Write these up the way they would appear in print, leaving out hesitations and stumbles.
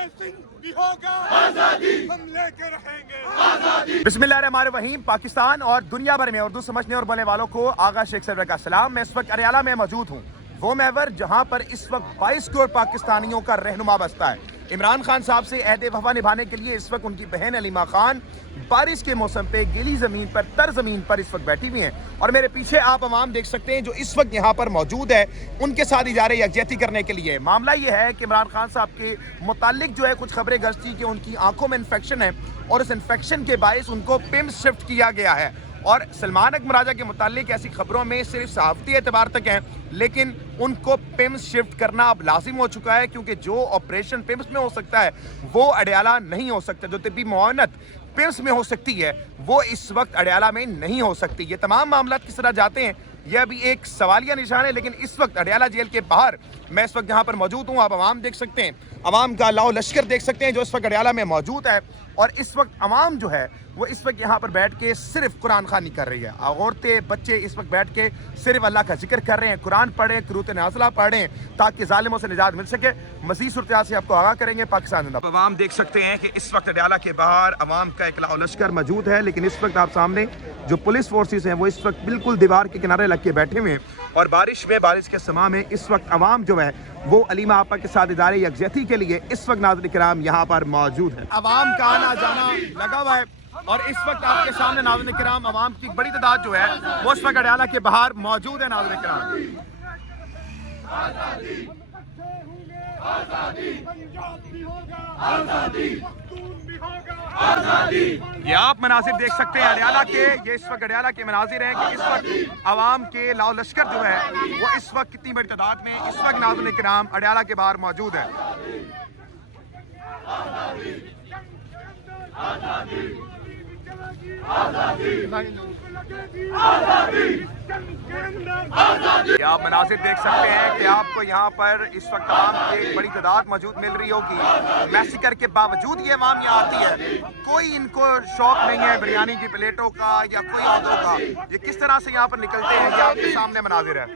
भी होगा आजादी, हम लेकर रहेंगे। बिस्मिल्लाहिर्रहमानिर्रहीम। पाकिस्तान और दुनिया भर में उर्दू समझने और बोलने वालों को आगा शेख सरवर का सलाम। मैं इस वक्त अरियाला में मौजूद हूँ, वो महवर जहाँ पर इस वक्त 22 करोड़ पाकिस्तानियों का रहनुमा बसता है। इमरान खान साहब से अहद वफा निभाने के लिए इस वक्त उनकी बहन अलीमा खान बारिश के मौसम पे गीली ज़मीन पर, तर ज़मीन पर इस वक्त बैठी हुई हैं। और मेरे पीछे आप अवाम देख सकते हैं जो इस वक्त यहाँ पर मौजूद है, उनके साथ इजारे यकजहती करने के लिए। मामला ये है कि इमरान खान साहब के मुतालिक जो है कुछ खबरें गश्ती कि उनकी आंखों में इन्फेक्शन है और उस इन्फेक्शन के बायस उनको पिम्स शिफ्ट किया गया है। और सलमान अकबर राजा के मुतालिक ऐसी खबरों में सिर्फ सहाफ़ती एतबार तक हैं, लेकिन उनको पिम्स शिफ्ट करना अब लाजिम हो चुका है, क्योंकि जो ऑपरेशन पिम्स में हो सकता है वो अडियाला नहीं हो सकता। जो तिब्बी मुआवनत पिम्स में हो सकती है वो इस वक्त अडियाला में नहीं हो सकती। ये तमाम मामला किस तरह जाते हैं ये अभी एक सवालिया निशान है, लेकिन इस वक्त अडियाला जेल के बाहर मैं इस वक्त यहाँ पर मौजूद हूँ। आप अवाम देख सकते हैं, अवाम का लाओ लश्कर देख सकते हैं जो इस वक्त अडियाला में मौजूद है। और इस वक्त अवाम जो है वो इस वक्त यहाँ पर बैठ के सिर्फ कुरान खानी कर रही है। औरतें बच्चे इस वक्त बैठ के सिर्फ अल्लाह का जिक्र कर रहे हैं, कुरान पढ़ें, कुरूत नाज़िला पढ़ें ताकि जालिमों से निजात मिल सके। मज़ीद सूरत से आपको आगाह करेंगे। पाकिस्तान जिंदाबाद। अवाम देख सकते हैं कि इस वक्त अडियाला के बाहर अवाम का एक लाओ लश्कर मौजूद है, लेकिन इस वक्त आप सामने जो पुलिस फोर्सेस हैं वो इस वक्त बिल्कुल दीवार के किनारे लग के बैठे हुए हैं। और बारिश के समा में इस वक्त अवाम जो है वो अलीमा आपा के साथ इदारे यकजहती के लिए इस वक्त नाज़रीन किराम यहाँ पर मौजूद है। अवाम का आना जाना लगा हुआ है और इस वक्त आपके सामने नाज़रीन किराम अवाम की बड़ी तादाद जो है वो इस वक्त अडियाला के बाहर मौजूद है। नाज़रीन किराम ये आप मनाजिर देख सकते हैं अडियाला के, ये इस वक्त अडियाला के मनाजिर हैं कि इस वक्त अवाम के लाओ लश्कर जो है वो इस वक्त कितनी बड़ी तादाद में इस वक्त नाज़रीन किराम अडियाला के बाहर मौजूद है। आप मनासिर देख सकते हैं कि आपको यहाँ पर इस वक्त अवाम की एक बड़ी तादाद मौजूद मिल रही होगी। मैसेकर के बावजूद ये अवाम यहाँ आती है, कोई इनको शौक नहीं है बिरयानी की प्लेटों का या कोई औरों का। ये किस तरह से यहाँ पर निकलते हैं ये आपके सामने मनाजिर है।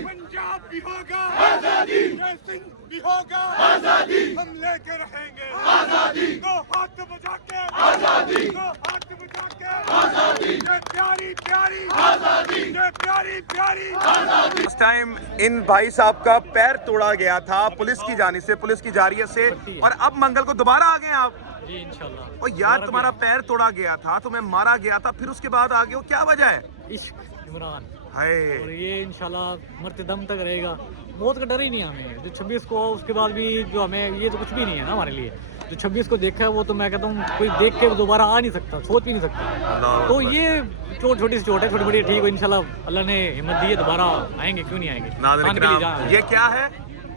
पंजाब भी होगा आजादी, सिंध भी होगा आजादी, हम लेकर रहेंगे आजादी। दो हाथ बजा के आजादी, दो हाथ बजा के आजादी, ये प्यारी प्यारी आजादी, ये प्यारी प्यारी आजादी। उस टाइम इन भाई साहब का पैर तोड़ा गया था पुलिस की जानिब से, पुलिस की जारियत से, और अब मंगल को दोबारा आ गए आप जी इंशाल्लाह। और यार तुम्हारा पैर तोड़ा गया था, तुम्हें मारा गया था, फिर उसके बाद आ गए हो, क्या वजह है? इश्क इमरान हाय, और ये इंशाल्लाह मरते दम तक रहेगा। मौत का डर ही नहीं हमें। जो 26 को उसके बाद भी जो हमें ये तो कुछ भी नहीं है ना हमारे लिए। जो 26 को देखा है वो तो मैं कहता हूँ कोई देख के दोबारा आ नहीं सकता, सोच भी नहीं सकता। तो ये चोट छोटी सी चोट है, छोटी बड़ी ठीक हो इंशाल्लाह। अल्लाह ने हिम्मत दी है, दोबारा आएंगे, क्यों नहीं आएंगे। ये क्या है?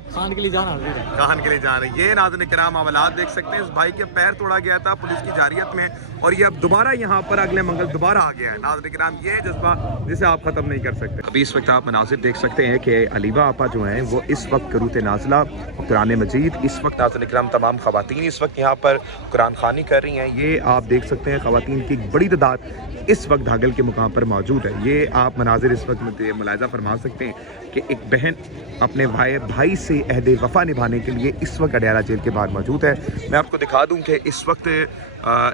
खान के लिए जाना है, खान के लिए जाना है। ये नाज़रीन किराम हालात देख सकते हैं, इस भाई के पैर तोड़ा गया था पुलिस की जारियत में और ये अब दोबारा यहाँ पर अगले मंगल दोबारा आ गया है। नाज़रीन किराम ये जज्बा जिसे आप ख़त्म नहीं कर सकते। अभी इस वक्त आप मनाज़िर देख सकते हैं कि अलीबा आपा जो हैं वो इस वक्त कुरूत नाज़िला और कुरान मजीद, इस वक्त नाज़रीन किराम तमाम ख़वातीन इस वक्त यहाँ पर कुरान खानी कर रही हैं। ये आप देख सकते हैं ख़वातीन की बड़ी तादाद इस वक्त धागल के मुकाम पर मौजूद है। ये आप मनाजिर इस वक्त मुलाहिज़ा फरमा सकते हैं कि एक बहन अपने भाई से अहद वफा निभाने के लिए इस वक्त अडियाला जेल के बाहर मौजूद है। मैं आपको दिखा दूं कि इस वक्त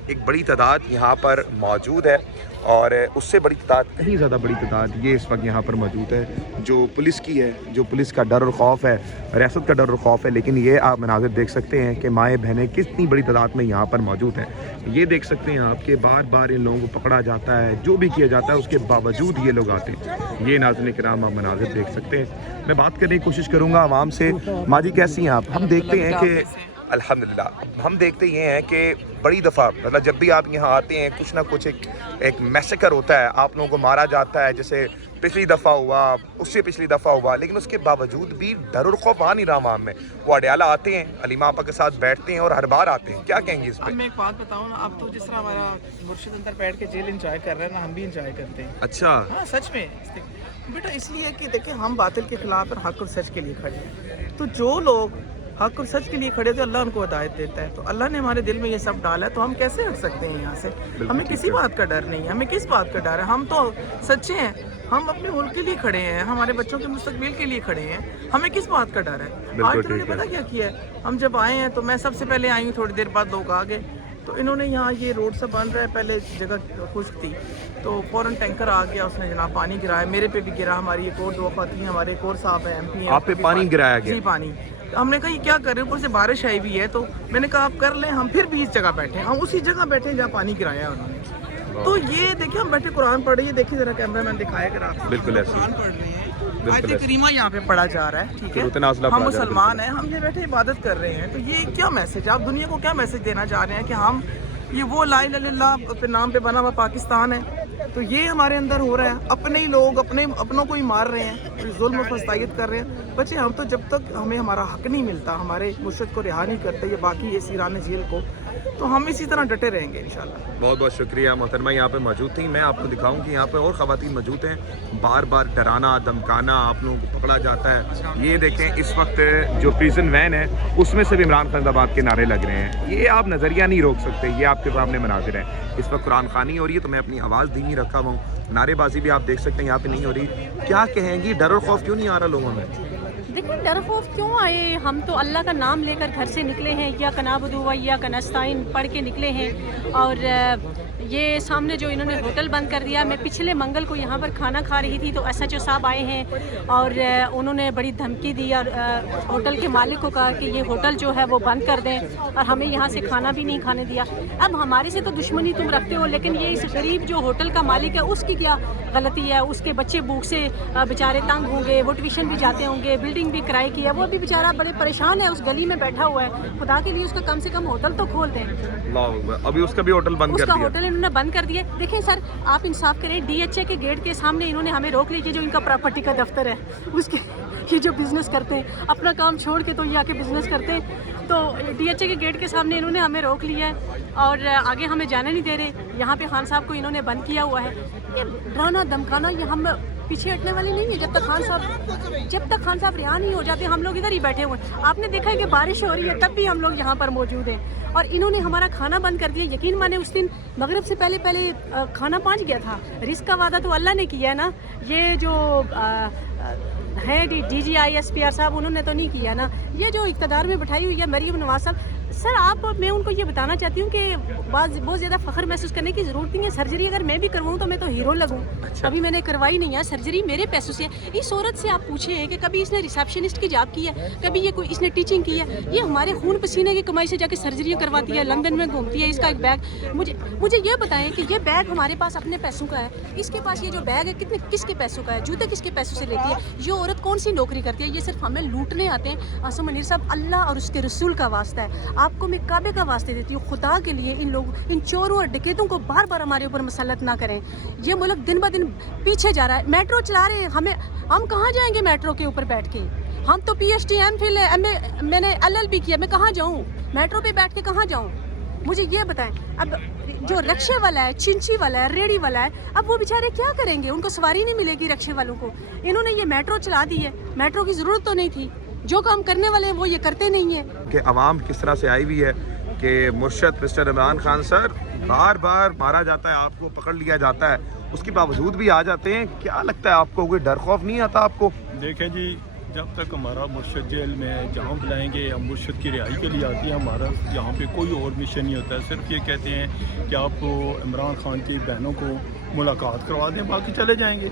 एक बड़ी तादाद यहाँ पर मौजूद है और उससे बड़ी तादाद, कहीं ज़्यादा बड़ी तादाद ये इस वक्त यहाँ पर मौजूद है जो पुलिस की है, जो पुलिस का डर और खौफ है, रियासत का डर और खौफ है। लेकिन ये आप मनाजिर देख सकते हैं कि माएँ बहनें कितनी बड़ी तादाद में यहाँ पर मौजूद हैं। ये देख सकते हैं आपके बार बार इन लोगों को पकड़ा जाता है, जो भी किया जाता है उसके बावजूद ये लोग आते हैं। ये नाज़रीन किराम आप मनाजिर देख सकते हैं। मैं बात करने की कोशिश करूँगा आवाम से। माँ जी कैसी हैं आप? हम देखते हैं कि अल्हम्दुलिल्लाह, हम देखते ये हैं कि बड़ी दफ़ा मतलब जब भी आप यहाँ आते हैं कुछ ना कुछ एक मैसेकर होता है, आप लोगों को मारा जाता है। जैसे पिछली दफ़ा हुआ, उससे पिछली दफ़ा हुआ, लेकिन उसके बावजूद भी डर और खौफ आ नहीं रहा आवाम में। वो अडियाला आते हैं, अलीमा आपा के साथ बैठते हैं और हर बार आते हैं। क्या कहेंगे इस पर? मैं एक बात बताऊँ ना, अब तो जिस तरह हमारा मुर्शिद अंदर बैठ के जेल इंजॉय कर रहे हैं ना, हम भी इंजॉय करते हैं। अच्छा, हाँ सच में बेटा, इसलिए कि देखिए हम बातिल के खिलाफ और हक और सच के लिए खड़े हैं। तो जो लोग हक और सच के लिए खड़े तो अल्लाह उनको हिदायत देता है। तो अल्लाह ने हमारे दिल में ये सब डाला है, तो हम कैसे हट सकते हैं यहाँ से? हमें किसी बात का डर नहीं है, हमें किस बात का डर है? हम तो सच्चे हैं हम अपने मुल्क के लिए खड़े हैं, हमारे बच्चों के मुस्तकबिल के लिए खड़े हैं, हमें किस बात का डर है? आज तो उन्होंने पता क्या किया है, हम जब आए हैं तो मैं सबसे पहले आई हूँ, थोड़ी देर बाद लोग आ गए, तो इन्होंने यहाँ ये रोड सा बन रहा है, पहले जगह खुश्क थी तो फ़ौरन टैंकर आ गया, उसने जनाब पानी गिराया, मेरे पे भी गिरा, हमारी एक और 2 खाती हैं, हमारे एक और साहब हैं MP हैं, आप पे पानी गिराया गया? जी पानी। हमने कहा ये क्या कर रहे हो, ऊपर से बारिश आई हुई है, तो मैंने कहा आप कर लें, हम फिर भी इस जगह बैठे, हम उसी जगह बैठे जहाँ पानी गिराया है उन्होंने। तो ये देखिए हम बैठे कुरान पढ़ रहे हैं, देखिए जरा कैमरा मैन दिखाया कर आप, बिल्कुल ऐसे कुरान पढ़ रहे हैं, आयत करीमा यहाँ पे पढ़ा जा रहा है, ठीक है, हम मुसलमान हैं, हम ये बैठे इबादत कर रहे हैं, तो ये क्या मैसेज, आप दुनिया को क्या मैसेज देना चाह रहे हैं कि हम ये वो ला इलाहा इल्लल्लाह के नाम पे बना हुआ पाकिस्तान है, तो ये हमारे अंदर हो रहा है, अपने ही लोग अपनों को ही मार रहे हैं, जुल्म फस्तायत कर रहे हैं। बच्चे हम तो जब तक हमें हमारा हक नहीं मिलता, हमारे मुर्शिद को रिहा नहीं करते, ये बाकी ये सीरान जेल को, तो हम इसी तरह डटे रहेंगे इंशाल्लाह। बहुत बहुत शुक्रिया मोहतरमा, यहाँ पे मौजूद थी। मैं आपको दिखाऊं कि यहाँ पे और ख़वातीन मौजूद हैं, बार बार डराना धमकाना, आप लोगों को पकड़ा जाता है। ये देखें इस वक्त जो प्रिजन वैन है उसमें से भी इमरान खान जिंदाबाद के नारे लग रहे हैं, ये आप नज़रिया नहीं रोक सकते, ये आपके सामने मनाजिर है। इस वक्त कुरान खानी हो रही है तो मैं अपनी आवाज़ धीमी रखा हुआ हूँ, नारेबाजी भी आप देख सकते हैं यहाँ पे नहीं हो रही। क्या कहेंगी, डर और खौफ क्यों नहीं आ रहा लोगों में? देखिए डर खौफ क्यों आए, हम तो अल्लाह का नाम लेकर घर से निकले हैं, या कनाबुदु व या कनस्ताइन पढ़ के निकले हैं। और ये सामने जो इन्होंने होटल बंद कर दिया, मैं पिछले मंगल को यहाँ पर खाना खा रही थी तो SHO साहब आए हैं और उन्होंने बड़ी धमकी दी और होटल के मालिक को कहा कि ये होटल जो है वो बंद कर दें, और हमें यहाँ से खाना भी नहीं खाने दिया। अब हमारे से तो दुश्मनी तुम रखते हो, लेकिन ये इस गरीब जो होटल का मालिक है उसकी क्या गलती है? उसके बच्चे भूख से बेचारे तंग होंगे, वो ट्यूशन भी जाते होंगे, बिल्डिंग भी किराए की है, वो भी बेचारा बड़े परेशान है, उस गली में बैठा हुआ है। खुदा के लिए उसका कम से कम होटल तो खोल दें। अभी उसका भी होटल बंद कर दिया, होटल इन्होंने बंद कर दिए। देखें सर, आप इंसाफ करें, DHA के गेट के सामने इन्होंने हमें रोक लिया, जो इनका प्रॉपर्टी का दफ्तर है उसके, ये जो बिजनेस करते हैं अपना काम छोड़ के तो ये आके बिजनेस करते हैं, तो DHA के गेट के सामने इन्होंने हमें रोक लिया है और आगे हमें जाने नहीं दे रहे। यहाँ पे खान साहब को इन्होंने बंद किया हुआ है। ये डराना धमकाना, ये हम पीछे हटने वाली नहीं है। जब तक खान साहब रिहा नहीं हो जाते, हम लोग इधर ही बैठे हुए हैं। आपने देखा है कि बारिश हो रही है तब भी हम लोग यहाँ पर मौजूद हैं, और इन्होंने हमारा खाना बंद कर दिया। यकीन माने उस दिन मगरिब से पहले खाना पहुँच गया था। रिस्क का वादा तो अल्लाह ने किया है ना, ये जो है DGI SPR साहब, उन्होंने तो नहीं किया ना। ये जो इक़्तिदार में बैठाई हुई है मरीम नवाज साहब, सर मैं उनको ये बताना चाहती हूँ कि बहुत ज़्यादा फ़ख्र महसूस करने की ज़रूरत नहीं है। सर्जरी अगर मैं भी करवाऊँ तो मैं तो हीरो लगूँ। अभी मैंने करवाई नहीं है सर्जरी, मेरे पैसों से। इस औरत से आप पूछे कि कभी इसने रिसेप्शनिस्ट की जॉब की है, कभी ये कोई इसने टीचिंग की है? ये हमारे खून पसीने की कमाई से जाके सर्जरी करवाती है, लंदन में घूमती है। इसका एक बैग, मुझे ये बताएं कि ये बैग हमारे पास अपने पैसों का है, इसके पास ये जो बैग है किसके पैसों का है? जूते किसके पैसों से लेती है? ये औरत कौन सी नौकरी करती है? ये सिर्फ हमें लूटने आते हैं। आसम मनीर साहब, अल्लाह और उसके रसूल का वास्ता है, आपको मैं काबे का वास्ते देती हूँ, खुदा के लिए इन चोरों और डकैतों को बार बार हमारे ऊपर मसलत ना करें। ये मुल्क दिन ब दिन पीछे जा रहा है। मेट्रो चला रहे हैं, हम कहाँ जाएंगे मेट्रो के ऊपर बैठ के? हम तो PhD MPhil है, मैंने LLB किया, मैं कहाँ जाऊँ? मेट्रो पे बैठ के कहाँ जाऊँ? मुझे ये बताएं। अब जो रक्शे वाला है, चिंची वाला है, रेड़ी वाला है, अब वो बेचारे क्या करेंगे? उनको सवारी नहीं मिलेगी रक्शे वालों को। इन्होंने ये मेट्रो चला दी है, मेट्रो की ज़रूरत तो नहीं थी। जो काम करने वाले हैं वो ये करते नहीं है। कि अवाम किस तरह से आई हुई है कि मुर्शद मिस्टर इमरान खान सर बार बार मारा जाता है, आपको पकड़ लिया जाता है, उसके बावजूद भी आ जाते हैं। क्या लगता है आपको, कोई डर खौफ नहीं आता आपको? देखें जी, जब तक हमारा मुर्शद जेल में जहाँ बुलाएंगे हम मुर्शद की रिहाई के लिए आती है, हमारा यहाँ पे कोई और मिशन नहीं होता है। सिर्फ ये कहते हैं कि आपको इमरान खान की बहनों को मुलाकात करवा दें, बाकी चले जाएंगे।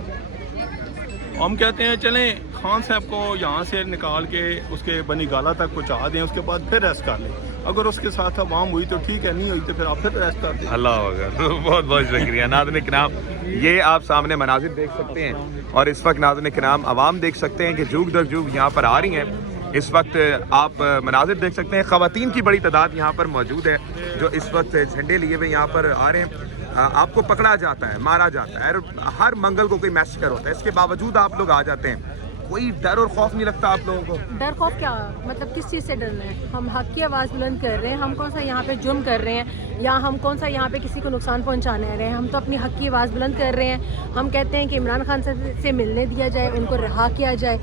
हम कहते हैं चलें खान साहब को यहाँ से निकाल के उसके बनी गाला तक पहुँचा दें, उसके बाद फिर रेस्ट कर लें। अगर उसके साथ अवाम हुई तो ठीक है, नहीं हुई तो फिर आप फिर रेस्ट कर दें। अल्लाह अकबर, बहुत बहुत शुक्रिया। नाज़रीन किराम, ये आप सामने मनाजिर देख सकते हैं और इस वक्त नाज़रीन किराम अवाम देख सकते हैं कि जुग दर जुग यहाँ पर आ रही हैं। इस वक्त आप मनाजिर देख सकते हैं, ख़वातीन की बड़ी तादाद यहाँ पर मौजूद है जो इस वक्त झंडे लिए हुए यहाँ पर आ रहे हैं। आपको पकड़ा जाता है, मारा जाता है, हर मंगल को कोई मैसेकर होता है, इसके बावजूद आप लोग आ जाते हैं। कोई डर और खौफ नहीं लगता आप लोगों को? डर खौफ क्या, मतलब किस चीज़ से डरना है? हम हक की आवाज़ बुलंद कर रहे हैं, हम कौन सा यहाँ पे जुर्म कर रहे हैं, या हम कौन सा यहाँ पे किसी को नुकसान पहुँचाने आ रहे हैं? हम तो अपनी हक की आवाज़ बुलंद कर रहे हैं। हम कहते हैं कि इमरान खान से मिलने दिया जाए, उनको रिहा किया जाए।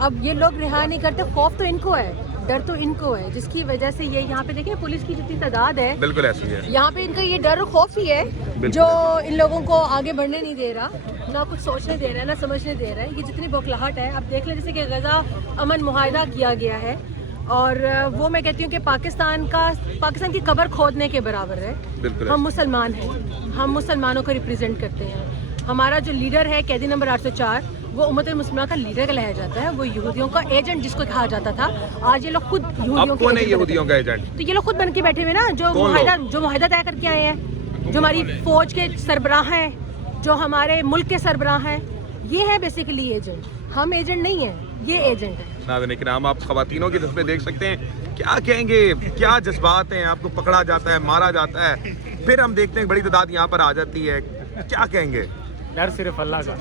अब ये लोग रिहा नहीं करते, खौफ तो इनको है, डर तो इनको है, जिसकी वजह से ये यहाँ पे देखिए पुलिस की जितनी तादाद है, बिल्कुल ऐसी है, यहाँ पे इनका ये डर और खौफ ही है जो इन लोगों को आगे बढ़ने नहीं दे रहा। ना कुछ सोचने दे रहा है, ना समझने दे रहा है। ये जितनी बौखलाहट है, अब देख लें जैसे कि गज़ा अमन मुआहिदा किया गया है, और वो मैं कहती हूँ कि पाकिस्तान की कब्र खोदने के बराबर है। हम मुसलमान हैं, हम मुसलमानों को रिप्रेजेंट करते हैं। हमारा जो लीडर है कैदी नंबर 804, वो उम्मत मुस्लिमा का लीडर कहलाया जाता है, वो यहूदियों का एजेंट जिसको कहा जाता था। आज ये लोग खुद यहूदियों का एजेंट, तो ये लोग खुद बन के बैठे हुए ना, जो मुआहिदा तय करके आए हैं, जो हमारी फौज के सरबराह हैं, जो हमारे मुल्क के सरबराह हैं, ये है बेसिकली एजेंट। हम एजेंट नहीं है, ये एजेंट है। नाज़रीन किराम, आप खवातीनों की तस्वीरें देख सकते हैं, क्या कहेंगे, क्या जज्बात हैं। आपको पकड़ा जाता है, मारा जाता है, फिर हम देखते हैं बड़ी तादाद यहाँ पर आ जाती है, क्या कहेंगे। डर सिर्फ अल्लाह का।